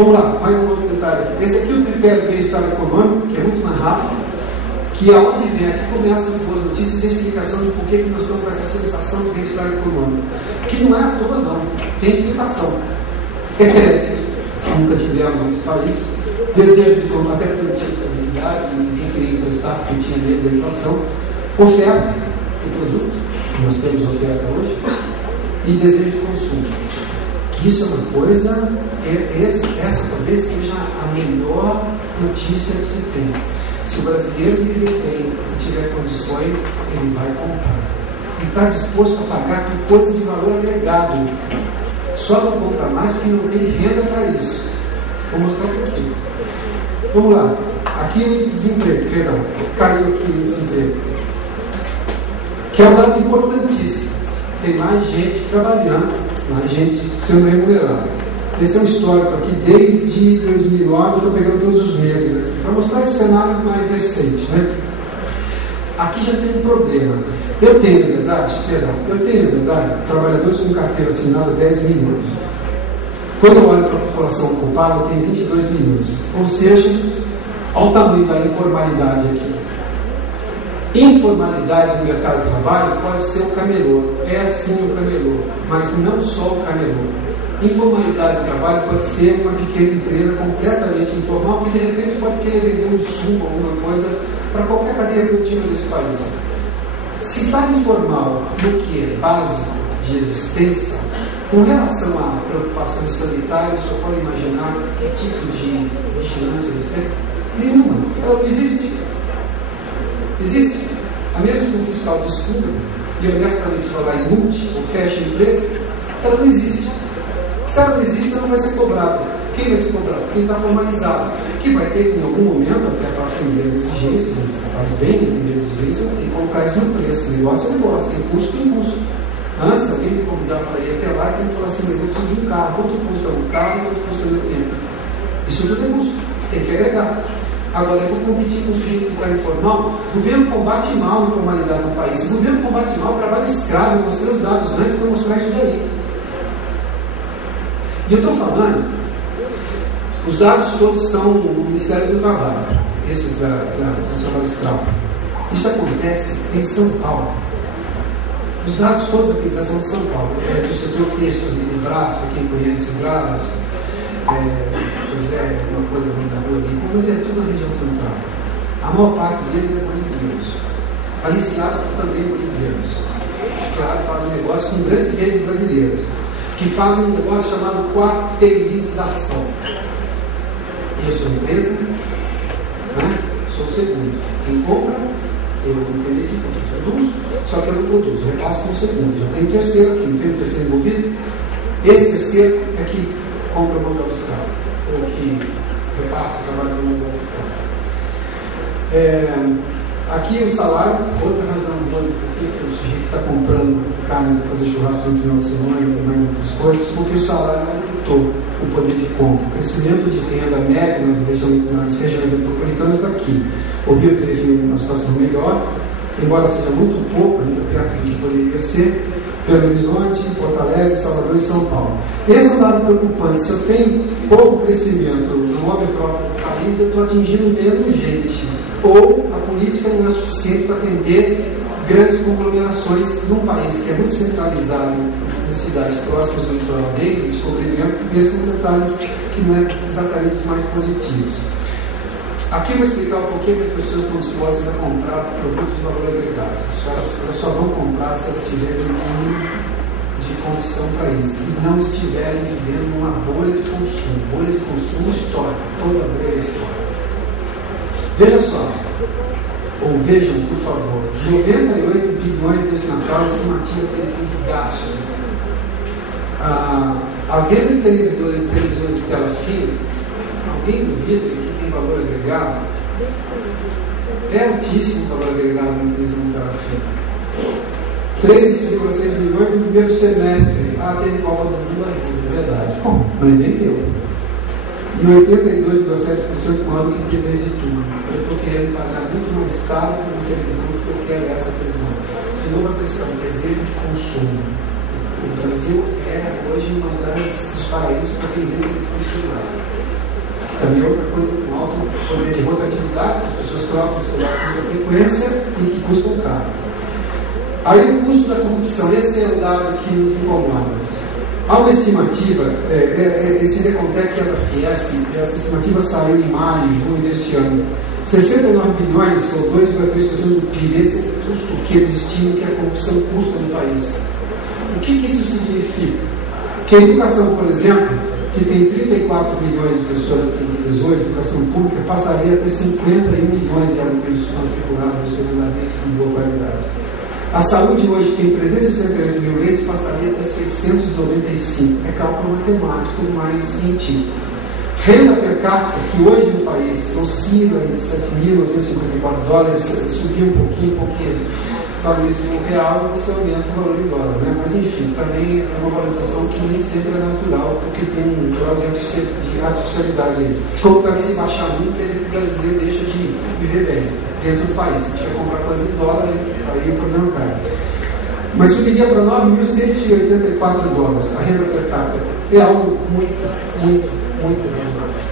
Vamos lá, mais um outro detalhe aqui. Esse aqui é o tripé do bem-estar econômico, que é muito mais rápido, que aonde vem, aqui começam as boas notícias e a explicação de por que nós estamos com essa sensação de bem-estar econômico. Que não é à toa, não. Tem explicação. É crédito, que nunca tivemos nesse país, desejo de tomar até pela estabilidade, ninguém queria emprestar porque tinha medo da inflação, oferta de produto, que nós temos oferta hoje, e desejo de consumo. Que isso é uma coisa, essa talvez seja a melhor notícia que se tem. Se o brasileiro viver bem e tiver condições, ele vai comprar. Ele está disposto a pagar por coisa de valor agregado. Só não compra mais porque não tem renda para isso. Vou mostrar aqui. Vamos lá. Aqui o desemprego, perdão. Caiu aqui o desemprego. Que é um dado importantíssimo. Tem mais gente trabalhando, mais gente sendo remunerada. Esse é um histórico aqui desde 2009, eu estou pegando todos os meses aqui, para mostrar esse cenário mais recente, né? Aqui já tem um problema. Eu tenho, na verdade, trabalhadores com carteira assinada 10 milhões. Quando eu olho para a população ocupada, tem 22 milhões. Ou seja, olha o tamanho da informalidade aqui. Informalidade no mercado de trabalho pode ser o camelô. É sim o camelô, mas não só o camelô. Informalidade do trabalho pode ser uma pequena empresa completamente informal, que de repente pode querer vender um sumo, alguma coisa, para qualquer cadeia produtiva desse país. Se está informal no que é básico de existência, com relação à preocupação sanitária, só pode imaginar que tipo de vigilância eles têm? Nenhuma. Ela não existe. Existe. A menos que o fiscal descubra e honestamente falar em multi ou feche a empresa, ela não existe. Se ela não existe, ela não vai ser cobrada. Quem vai ser cobrado? Quem está formalizado. Que vai ter, em algum momento, até para atender as exigências, faz bem atender as exigências, e colocar isso no preço. Negócio é negócio, tem custo, tem custo. Antes, se alguém me convidar para ir até lá, tem que falar assim, mas eu preciso de um carro. Quanto custa um carro, quanto custa o meu tempo? Isso tudo é custo. Tem que agregar. Agora, eu vou competir com o sujeito que está informal. O governo combate mal a informalidade no país. O governo combate mal o trabalho escravo. Eu mostrei os dados antes para mostrar isso daí. E eu estou falando, os dados todos são do Ministério do Trabalho, esses do trabalho escravo. Isso acontece em São Paulo. Os dados todos aqui são de São Paulo. O setor texto de Brás, para quem conhece Brás, uma coisa da rua aqui, mas é tudo na região central. A maior parte deles é bolivianos. Aliciados também bolivianos. Claro, fazem negócio com grandes redes brasileiras, que fazem um negócio chamado quarteirização. Eu sou empresa, né? Sou o segundo. Quem compra, eu não tenho equipe, eu produzo, só que eu não produzo, eu faço com o segundo. Eu tenho um terceiro aqui, não tenho um terceiro envolvido. Esse terceiro é que compra o modelo escravo, ou que repassa o trabalho do modelo escravo. Aqui o salário, outra razão por que o sujeito está comprando carne para fazer churrasco no final de semana e mais outras coisas, porque o salário aumentou o poder de compra. O crescimento de renda média nas regiões metropolitanas está aqui. O Rio teve uma situação melhor, embora seja muito pouco, ainda perto do que poderia ser, Belo Horizonte, Porto Alegre, Salvador e São Paulo. Esse é um dado preocupante. Se eu tenho pouco crescimento no metrópole do país, eu estou atingindo menos gente. Ou a política não é suficiente para atender grandes conglomerações num país que é muito centralizado em cidades próximas do litoral desde o descobrimento. Esse é um detalhe que não é exatamente os mais positivos. Aqui eu vou explicar o porquê que as pessoas estão dispostas a comprar produtos de valor agregado. Elas só vão comprar se elas tiverem um mínimo de condição para isso e não estiverem vivendo uma bolha de consumo. Bolha de consumo histórica, toda bolha é histórica. Veja só, ou vejam, por favor, 98 bilhões desse Natal, a estimativa que eles têm de gasto. A venda de televisores de tela fina, alguém duvida que aqui tem valor agregado? É altíssimo o valor agregado na televisão de tela fina. 3,6 milhões no primeiro semestre. Teve Copa do Mundo, é verdade. Bom, mas nem deu. E 82,7% no ano que teve de tudo. Eu estou querendo pagar muito mais caro por uma televisão do que eu quero essa televisão. De novo a questão, desejo de consumo. O Brasil é hoje uma dos paraísos para quem vende funcionar. Também outra coisa com alto poder de rotatividade, as pessoas trocam o celular com essa frequência e que custam caro. Aí o custo da corrupção, esse é o dado que nos incomoda. Há uma estimativa, esse Decontec que é da Fiesp, essa estimativa saiu em maio e junho deste ano. 69 bilhões, ou 2,2% do PIB, esse é o custo que eles estimam que a corrupção custa no país. O que isso significa? Que a educação, por exemplo, que tem 34 milhões de pessoas em 2018, educação pública, passaria a ter 51 milhões de alunos matriculados seguramente com boa qualidade. A saúde hoje tem 368 mil leitos, passaria a ter 695. É cálculo matemático mais científico. Renda per capita, que hoje no país oscila em $7.954, subiu um pouquinho, porque valorismo real, você aumenta o valor em dólar, né? Mas enfim, também é uma valorização que nem sempre é natural, porque tem um grau de artificialidade aí. Como também se baixar muito, quer dizer que o brasileiro deixa de viver bem dentro do país. Se tiver comprar coisa em dólar, aí o problema cai. Mas subiria para $9.184 a renda per capita. É algo muito relevante.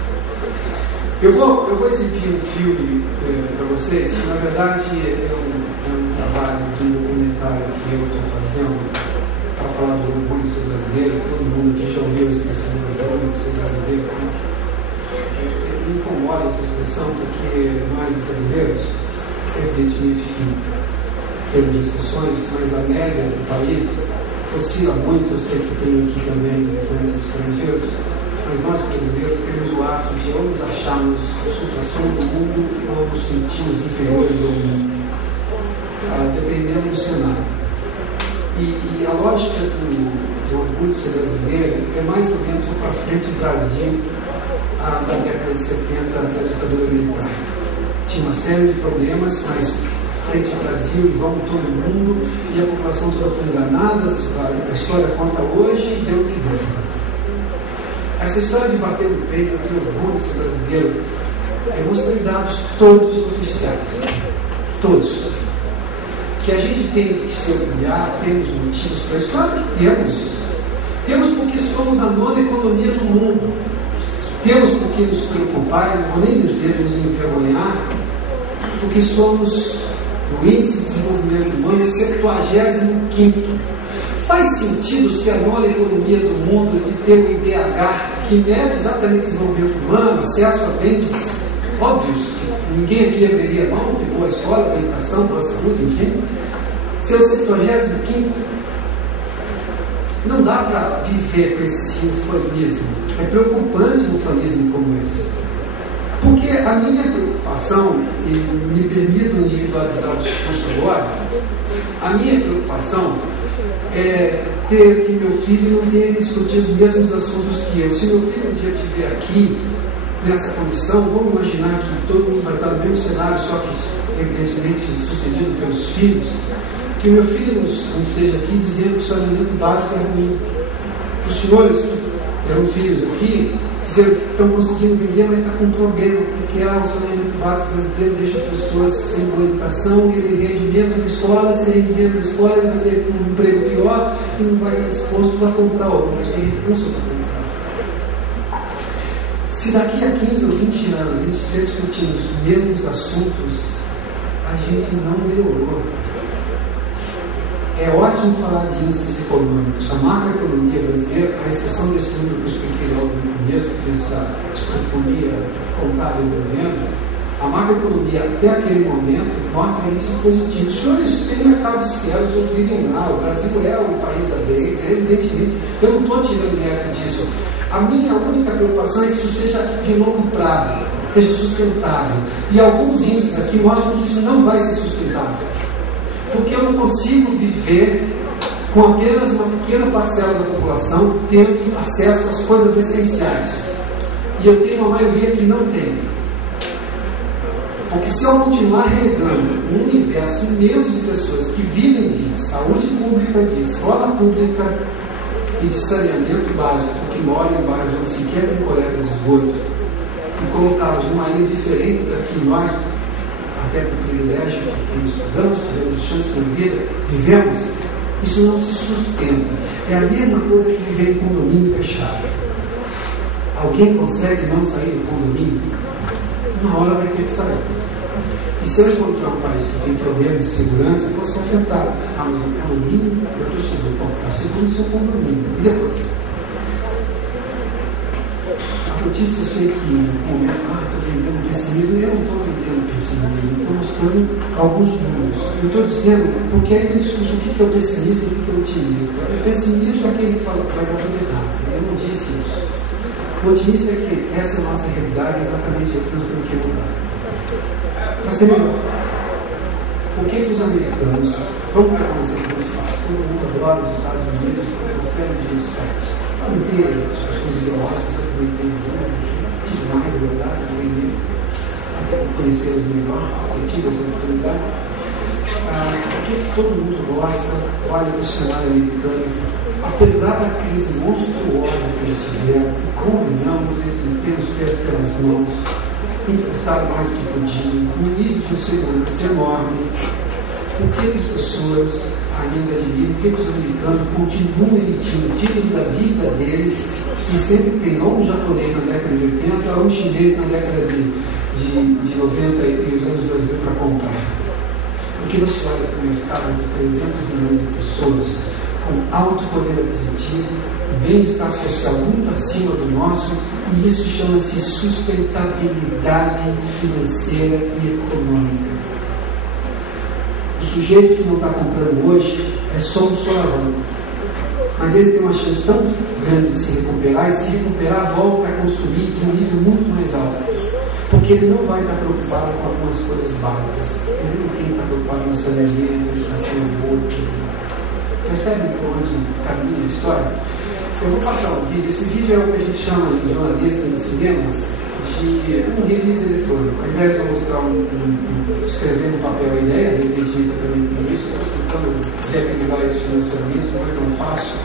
Eu vou exibir um filme para vocês, que na verdade é um trabalho de um documentário que eu estou fazendo para falar do orgulho de ser brasileiro. Todo mundo que já ouviu a expressão do orgulho de ser brasileiro, me incomoda essa expressão, porque nós brasileiros, evidentemente que temos exceções, mas a média do país oscila muito. Eu sei que tem aqui também influências estrangeiras, mas nós brasileiros temos o hábito de ou nos acharmos o supra-som do mundo ou nos sentimos inferiores ao mundo, dependendo do cenário. E a lógica do orgulho de ser brasileiro é mais ou menos o para frente do Brasil da década de 70, da ditadura militar. Tinha uma série de problemas, mas frente ao Brasil e vamos todo mundo, e a população toda foi enganada, a história conta hoje e deu o que deu. Essa história de bater no peito, aquele orgulho de ser brasileiro, mostra dados todos oficiais. Todos. Que a gente tem que se orgulhar, temos motivos para isso. Claro que temos. Temos porque somos a 9ª economia do mundo. Temos porque nos preocupar, eu não vou nem dizer nos envergonhar, porque somos o índice de desenvolvimento humano 75º. Faz sentido ser a 9ª economia do mundo de ter um IDH que mede exatamente o desenvolvimento humano, acesso a bens óbvios, que ninguém aqui abriria mão, de boa escola, boa educação, boa saúde, enfim, ser o 75º? Não dá para viver com esse ufanismo. É preocupante um ufanismo como esse. Porque a minha preocupação, e me permito individualizar o discurso agora, a minha preocupação é ter que meu filho não tenha que discutir os mesmos assuntos que eu. Se meu filho um dia estiver aqui, nessa condição, vamos imaginar que todo mundo vai estar no mesmo cenário, só que evidentemente sucedido pelos filhos, que meu filho não esteja aqui dizendo que o saneamento básico é ruim. Os senhores que eram filhos aqui, dizer que estão conseguindo vender, mas está com um problema, porque o saneamento básico brasileiro deixa as pessoas sem boa educação, e ele rendimento na escola, se ele rendimento na escola, ele vai ter um emprego pior e não vai estar disposto a comprar outro, mas tem recurso para comprar. Se daqui a 15 ou 20 anos a gente estiver discutindo os mesmos assuntos, a gente não melhorou. É ótimo falar de índices econômicos. A macroeconomia brasileira, a exceção desse número que eu expliquei logo no começo, dessa discotomia contábil do governo, a macroeconomia até aquele momento mostra índices positivos. Os senhores têm mercado esquerdo, os senhores vivem lá, o Brasil é o país da vez, evidentemente. Eu não estou tirando mérito disso. A minha única preocupação é que isso seja de longo prazo, seja sustentável. E alguns índices aqui mostram que isso não vai ser sustentável. Porque eu não consigo viver com apenas uma pequena parcela da população tendo acesso às coisas essenciais. E eu tenho uma maioria que não tem. Porque se eu continuar relegando um universo imenso de pessoas que vivem de saúde pública, de escola pública e de saneamento básico, que moram em bairros onde sequer tem coleta de esgoto, e colocá-los numa ilha diferente da que nós, até por privilégio que estudamos, tivemos chance na vida, vivemos, Isso não se sustenta. É a mesma coisa que viver em condomínio fechado. Alguém consegue não sair do condomínio? Uma hora vai ter que sair. E se eu encontrar um país que tem problemas de segurança, eu posso ser afetado. Mas no condomínio, eu estou seguro. Bom, está seguro no seu condomínio. E depois? A notícia, eu sei que no momento, estou vendendo pessimismo, eu não estou vendendo pessimismo, estou mostrando alguns números. Eu estou dizendo, porque aí eu discuto o que é o pessimista e o que é o otimista. O pessimista é aquele que fala que vai dar tudo errado. Eu não disse isso. O otimista é que essa é a nossa realidade, exatamente o que nós temos que mudar. Para ser melhor, por que os americanos, vamos pegar um exemplo mais fácil, todo mundo adora os Estados Unidos por uma série de aspectos. Eu entendo as discussões ideológicas, eu também entendo demais, é verdade, eu entendo, até por conhecê-los melhor, eu tive essa oportunidade. Por que todo mundo gosta, olha no cenário americano, apesar da crise monstruosa que eles tiveram, e convenhamos, eles meteram os pés pelas mãos, emprestaram mais do que podiam, um nível de segurança enorme. Por que as pessoas ainda admiram, por que os americanos continuam emitindo título da dívida deles, e sempre tem ou um japonês na década de 80 ou um chinês na década de 90 e os anos 2000 para comprar? Porque você olha para o mercado de 300 milhões de pessoas com alto poder aquisitivo, bem-estar social muito acima do nosso, e isso chama-se sustentabilidade financeira e econômica. O sujeito que não está comprando hoje é só um solavanco, mas ele tem uma chance tão grande de se recuperar, e se recuperar volta a consumir de um nível muito mais alto. Porque ele não vai estar preocupado com algumas coisas básicas. Ele não tem que estar preocupado com saneamento, educação boa, etc. Percebe por onde caminha a história? Eu vou passar um vídeo. Esse vídeo é o que a gente chama de jornalismo de cinema, de um release eletrônico. Ao invés de eu mostrar escrever no papel a ideia, eu entendi também tudo isso, eu estou tentando viabilizar isso financeiramente, não é tão fácil,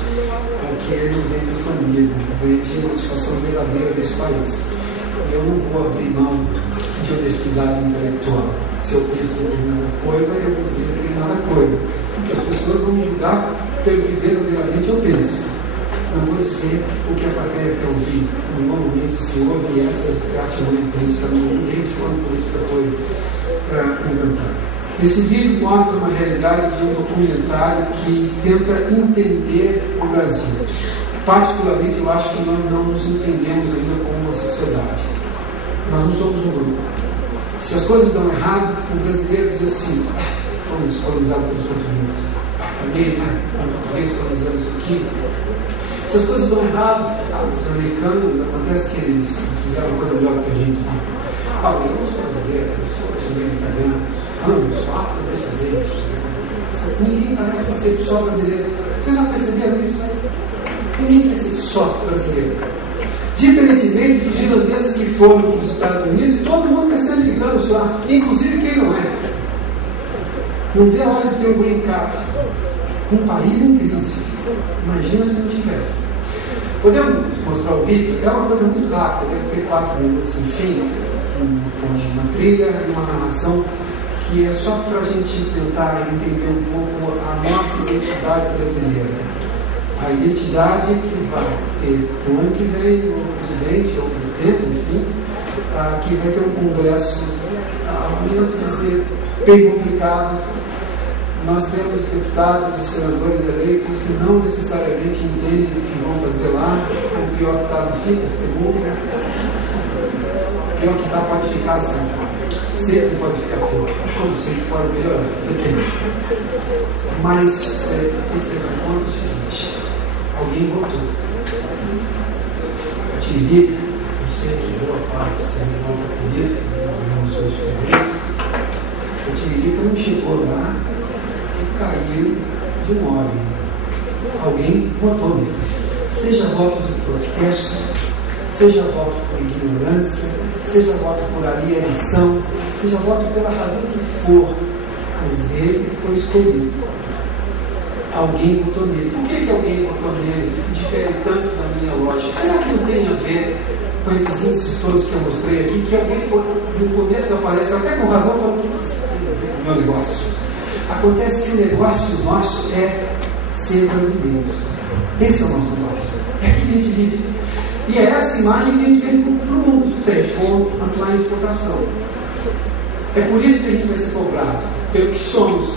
porque ele não vende ufanismo, vende uma discussão verdadeira desse país. Eu não vou abrir mão de honestidade intelectual. Se eu penso em determinada coisa, eu vou dizer determinada coisa. Porque as pessoas vão me julgar pelo que verdadeiramente eu penso. Não vou dizer o que a plateia quer ouvir. Normalmente se ouve essa atitude política, ninguém de forma política foi inventada. Esse vídeo mostra uma realidade de um documentário que tenta entender o Brasil. Particularmente, eu acho que nós não nos entendemos ainda como uma sociedade. Nós não somos um grupo. Se as coisas dão errado, o brasileiro diz assim: fomos colonizados pelos portugueses. Também, o português colonizando isso aqui. Se as coisas dão errado, os americanos, acontece que eles fizeram uma coisa melhor que a gente. Eu não sou brasileiro, eu sou brasileiro italiano. Eu sou afrodescendente. Ninguém parece que ser só brasileiro. Vocês já perceberam isso? Ninguém quer ser só brasileiro. Diferentemente dos irlandeses que foram para os Estados Unidos, todo mundo quer ser americano só, inclusive quem não é. Não vê a hora de ter um green card. Um país em crise. Imagina se não tivesse. Podemos mostrar o vídeo? É uma coisa muito rápida, deve ter 4 minutos, enfim, com uma trilha e uma narração, que é só para a gente tentar entender um pouco a nossa identidade brasileira. A identidade que vai ter no ano que vem o presidente ou o presidente, enfim, que vai ter um congresso, lamento dizer, bem complicado. Nós temos deputados e senadores eleitos que não necessariamente entendem o que vão fazer lá, mas pior que está, não fica, segundo. Pior que está, pode ficar assim. Sempre pode ficar pior. Como sempre pode melhorar, depende. Mas fica na conta o seguinte: alguém votou. O Tiririca, eu sei que boa parte se revolta com isso, não sou diferente. O Tiririca não chegou lá e caiu de um óleo. Alguém votou nele. Seja voto de protesto, seja voto por ignorância, seja voto por alienação, seja voto pela razão que for, mas ele foi escolhido. Alguém votou nele. Por que alguém votou nele? Difere tanto da minha lógica. Será que não tem a ver com esses índices todos que eu mostrei aqui, que alguém no começo da palestra, até com razão, falou que isso é o meu negócio. Acontece que o negócio nosso é ser brasileiros. Esse é o nosso negócio. É aqui que a gente vive. E é essa imagem que a gente tem para o mundo, se a gente for atuar em exportação. É por isso que a gente vai ser cobrado, pelo que somos.